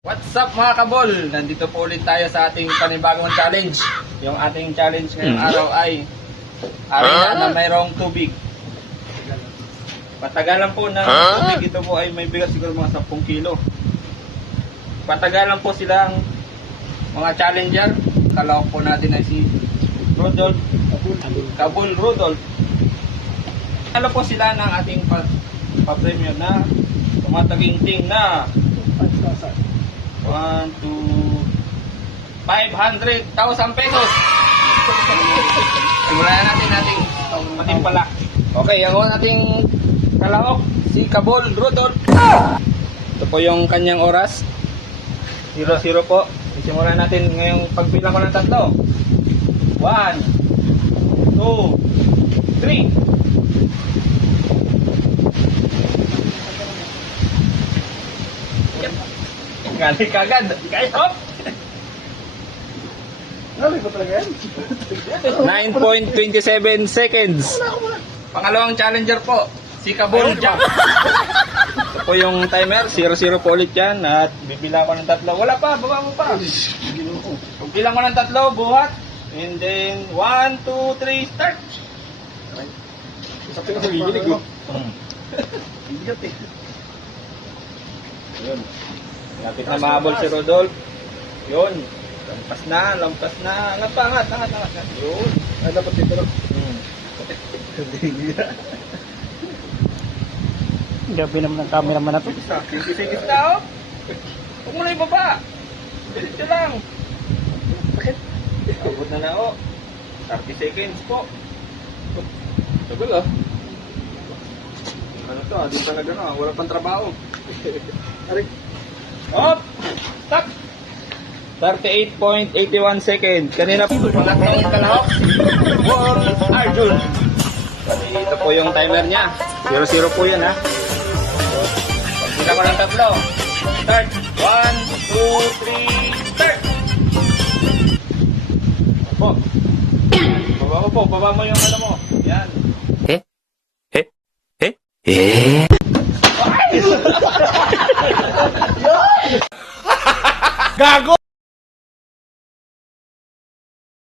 What's up mga kabol? Nandito po ulit tayo sa ating panibagong challenge. Yung ating challenge ngayong araw ay arena na mayroong tubig. Patagalan po ng tubig ito po ay may bigat siguro mga 10 kilo. Patagalan po silang mga challenger. Kalawak po natin ay si Rudolph Kabul Rudolph. Ano po sila ng ating pa-premium na tumataginting na 500,000 pesos. Simulan natin ating matimpala. Okay, ang ating kalahok, si Kabul Rudolph. Ito po yung kanyang oras. 0-0 po. Simulan natin ngayong pagbilang ko ng tatlo. 1, 2, 3. Galing kagad. Guys, hop! 9.27 seconds. Pangalawang challenger po, si Kabul Jack. Ito po yung timer, 0-0 po ulit yan. At bibilang ko ng tatlo. Wala pa, baba mo pa. Bilang ko ng tatlo, buhat. And then, 1, 2, 3, start. Sakit na hihilig mo. Hihigat eh. Ayun. Lapit na mahabol si Rodolph. Yun. Lampas na. Angat pa, angat. Yun. Ay, dapat dito rin. Gabi naman ang cameraman na to. Sigis na, oh. Huwag mo na ibaba. Dito lang. Bakit? Abot na, oh. 30 seconds po. Tagal, ah. Ano to, di pa nagano, wala pang trabaho. Aray. Hop! Stop! 38.81 seconds. Kanina po, pangatlong kalahok. World Arjun. Ito po yung timer niya. 0-0 po yun, ha. Pagkita ko ng tatlo. Start. 1, 2, 3, start! Opo. Baba mo po. Baba mo yung ano mo. Yan.